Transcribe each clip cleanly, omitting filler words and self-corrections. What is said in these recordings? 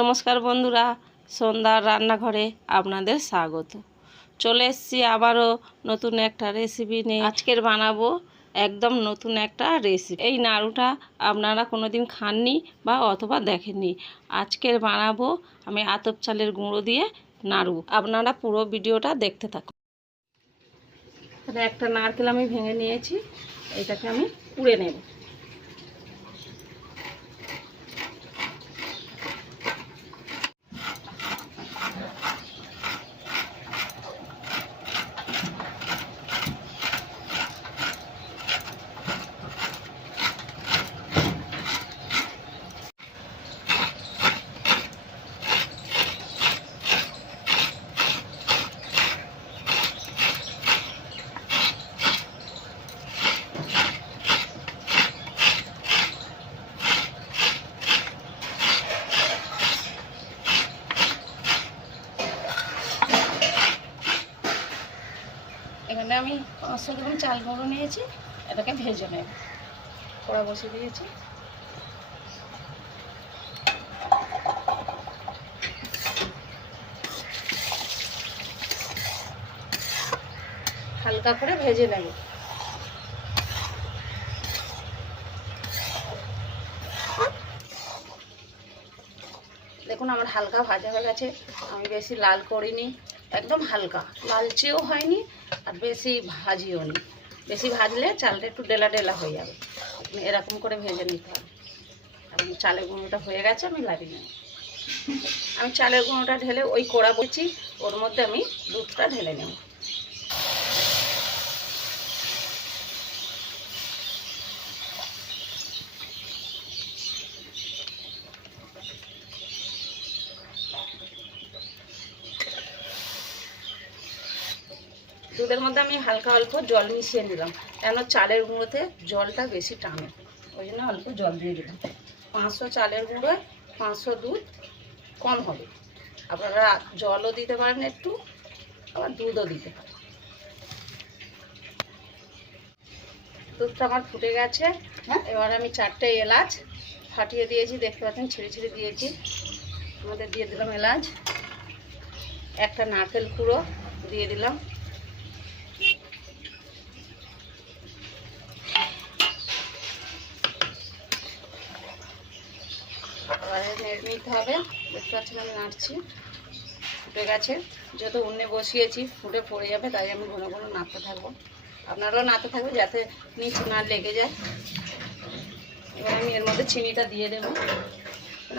নমস্কার বন্ধুরা, সন্ধ্যার রান্নাঘরে আপনাদের স্বাগত। চলে এসেছি আবারও নতুন একটা রেসিপি নিয়ে। আজকের বানাবো একদম নতুন একটা রেসিপি। এই নাড়ুটা আপনারা কোনোদিন খাননি বা অথবা দেখেননি। আজকের বানাবো আমি আতপ চালের গুঁড়ো দিয়ে নাড়ু। আপনারা পুরো ভিডিওটা দেখতে থাকুন। একটা নারকেল আমি ভেঙে নিয়েছি, এটাকে আমি কুড়ে নেব। এখানে আমি 500 গ্রাম চাল গুঁড়ো নিয়েছি, এটাকে ভেজে নেব। কড়া বসিয়ে দিয়েছি। হালকা করে ভেজে নেব। দেখুন আমার হালকা ভাজা হয়ে গেছে। আমি বেশি লাল করিনি, একদম হালকা, লালচেও হয়নি আর বেশি ভাজিও নি। বেশি ভাজলে চালটা একটু ডেলা ডেলা হয়ে যাবে। এরকম করে ভেজে নিতে হবে। আমি চালের গুঁড়োটা হয়ে গেছে, আমি লাগিয়ে নেব। আমি চালের গুঁড়োটা ঢেলে ওই কড়া বলছি, ওর মধ্যে আমি দুধটা ঢেলে নেব। দুধের মধ্যে আমি হালকা অল্প জল মিশিয়ে নিলাম, কেন চালের গুঁড়োতে জলটা বেশি টানে, ওই জন্য অল্প জল দিয়ে দিলাম। 500 চালের গুঁড়োয় 500 দুধ, কম হবে। আপনারা জলও দিতে পারেন একটু, আবার দুধও দিতে পারেন। দুধটা আমার ফুটে গেছে। এবার আমি 4টে এলাচ ফাটিয়ে দিয়েছি, দেখতে পাচ্ছেন ছিঁড়ে ছিঁড়ে দিয়েছি। আমাদের দিয়ে দিলাম এলাচ। একটা নারকেল কুড়ো দিয়ে দিলাম। নেড়ে নিতে হবে। দেখতে পাচ্ছেন আমি নাড়ছি, ফুটে গেছে। যত উন্নে বসিয়েছি ফুটে পড়ে যাবে, তাই আমি ঘন ঘন নাড়তে থাকবো। আপনারাও নাড়তে থাকবে যাতে নিচে না লেগে যায়। এবার আমি এর মধ্যে চিনিটা দিয়ে দেবো।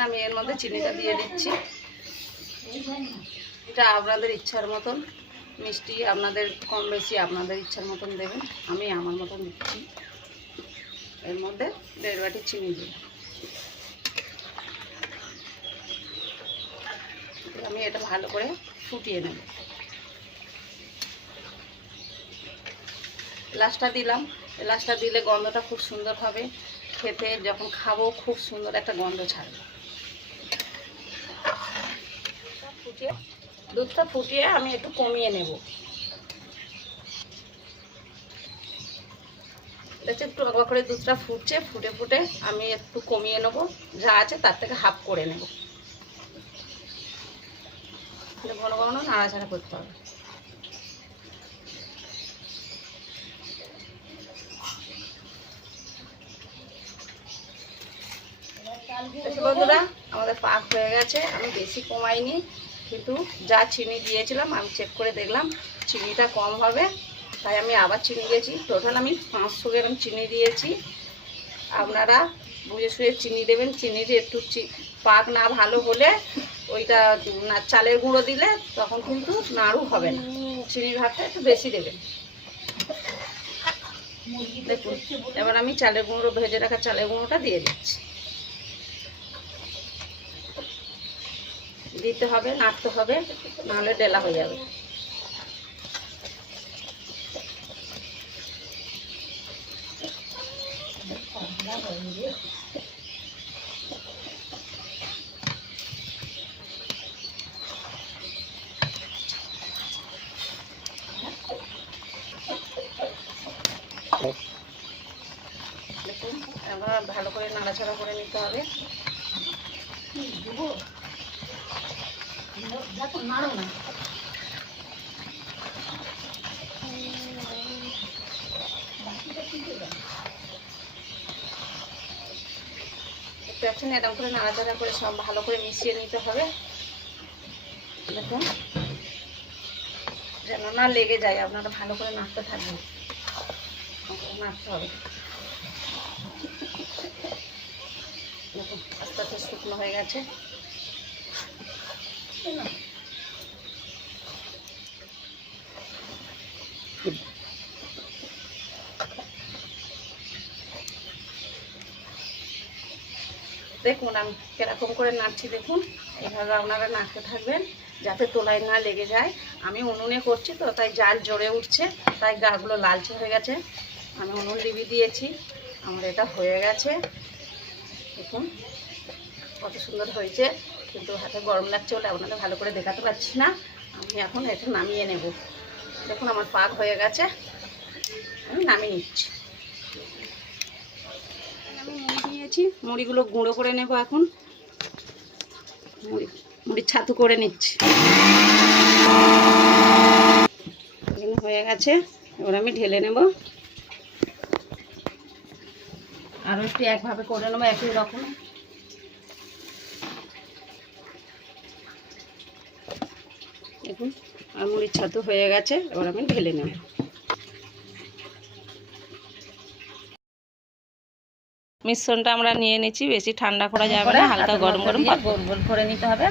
আমি এর মধ্যে চিনিটা দিয়ে দিচ্ছি। এটা আপনাদের ইচ্ছার মতন মিষ্টি, আপনাদের কম বেশি আপনাদের ইচ্ছার মতন দেবেন। আমি আমার মতন দিচ্ছি। এর মধ্যে 1.5 বাটি চিনি দিই। আমি এটা ভালো করে ফুটিয়ে নেব। এলাচটা দিলাম। এলাচটা দিলে গন্ধটা খুব সুন্দর হবে, খেতে যখন খাবো খুব সুন্দর একটা গন্ধ ছাড়বে। দুধটা ফুটিয়ে আমি একটু কমিয়ে নেব। দেখছি একটু অবাক করে দুধটা ফুটছে, ফুটে ফুটে আমি একটু কমিয়ে নেব। যা আছে তার থেকে হাফ করে নেব। ঘন ঘন নাড়াচাড়া করতে হবে। বন্ধুরা আমাদের পাক হয়ে গেছে। আমি বেশি কমাইনি, কিন্তু যা চিনি দিয়েছিলাম আমি চেক করে দেখলাম চিনিটা কম হবে, তাই আমি আবার চিনি দিয়েছি। টোটাল আমি 500 গ্রাম চিনি দিয়েছি। আপনারা বুঝে শুয়ে চিনি দেবেন। চিনির একটু পাক না ভালো হলে ওইটা চালের গুঁড়ো দিলে তখন কিন্তু নাড়ু হবে না। চিনির ভাগটা একটু বেশি দেবেন। দেখুন এবার আমি চালের গুঁড়ো, ভেজে রাখা চালের গুঁড়োটা দিয়ে দিচ্ছি। দিতে হবে, নাড়তে হবে, নাহলে ডেলা হয়ে যাবে। দেখুন এবার ভালো করে নাড়াচাড়া করে নিতে হবে। দেখো নাড়ো না। দেখতে পাচ্ছেন এরকম করে নাড়াচাড়া করে সব ভালো করে মিশিয়ে নিতে হবে। দেখুন যেন না লেগে যায়, আপনারা ভালো করে নাড়তে থাকবেন, নাড়তে হবে। দেখুন আস্তে আস্তে শুকনো হয়ে গেছে। দেখুন আমি কিরকম করে নাড়ছি, দেখুন এইভাবে আপনারা নাড়তে থাকবেন যাতে তোলায় না লেগে যায়। আমি উনুনে করছি তো তাই জাল জ্বরে উঠছে, তাই গাগুলো লালচে হয়ে গেছে। আমি উনুন লিবি দিয়েছি, আমার এটা হয়ে গেছে। দেখুন কত সুন্দর হয়েছে, কিন্তু হাতে গরম লাগছে বলে আপনাদের ভালো করে দেখাতে পারছি না। আমি এখন এটা নামিয়ে নেব। দেখুন আমার পাক হয়ে গেছে, আমি নামিয়ে নিচ্ছি। আমি মুড়ি নিয়েছি, মুড়িগুলো গুঁড়ো করে নেব। এখন মুড়ির ছাতু করে নিচ্ছি। এখানে হয়ে গেছে, এবার আমি ঢেলে নেব। আরও একটু একভাবে করে নেবো একই রকম। দেখুন আর মুড়ির ছাতু হয়ে গেছে, এবার আমি ঢেলে নেব। মিশ্রণটা আমরা নিয়ে নিচ্ছি, বেশি ঠান্ডা করা যাবে না, হালকা গরম গরম গোল গোল করে নিতে হবে।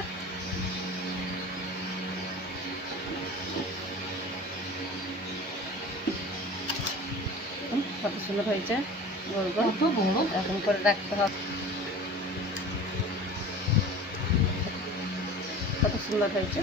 কত সুন্দর হয়েছে, গোল গোল এরকম করে রাখতে হবে। কত সুন্দর হয়েছে।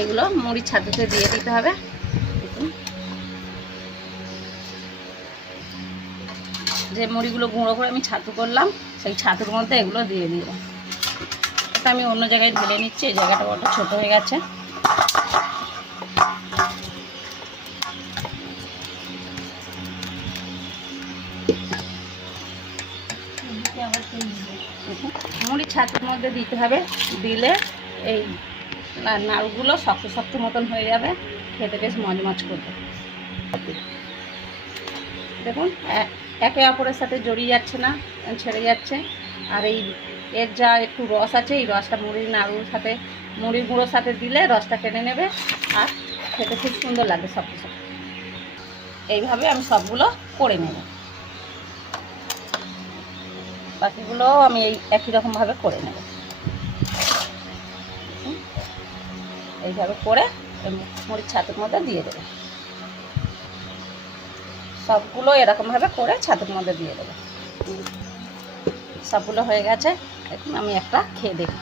এগুলো মুড়ি ছাতুতে দিয়ে দিতে হবে। যে মুড়িগুলো গুঁড়ো করে আমি ছাতু করলাম, সেই ছাতুর মধ্যে এগুলো দিয়ে দিব। এটা আমি অন্য জায়গায় ঢেলে নিচ্ছি, এই জায়গাটা বড় ছোট হয়ে গেছে। মুড়ি ছাতুর মধ্যে দিতে হবে, দিলে এই নাড়ুগুলো শক্ত শক্ত মতন হয়ে যাবে, খেতে বেশ মজমজ করবে। দেখুন একে অপরের সাথে জড়িয়ে যাচ্ছে না, ছেড়ে যাচ্ছে। আর এই এর যা একটু রস আছে, এই রসটা মুড়ির নাড়ুর সাথে, মুড়ির গুঁড়োর সাথে দিলে রসটা টেনে নেবে আর খেতে খুব সুন্দর লাগবে শক্ত শক্ত। এইভাবে আমি সবগুলো করে নেব, বাকিগুলো আমি এই একই রকমভাবে করে নেব। এইভাবে করে মুড়ির ছাতুর মধ্যে দিয়ে দেবো। সবগুলো এরকমভাবে করে ছাতুর মধ্যে দিয়ে দেবো। সবগুলো হয়ে গেছে, এখন আমি একটা খেয়ে দেখি।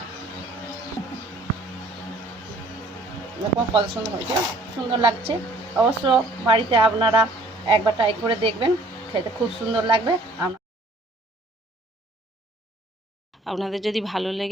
দেখুন কত সুন্দর হয়েছে, সুন্দর লাগছে। অবশ্য বাড়িতে আপনারা একবার ট্রাই করে দেখবেন, খেতে খুব সুন্দর লাগবে। আপনাদের যদি ভালো লেগে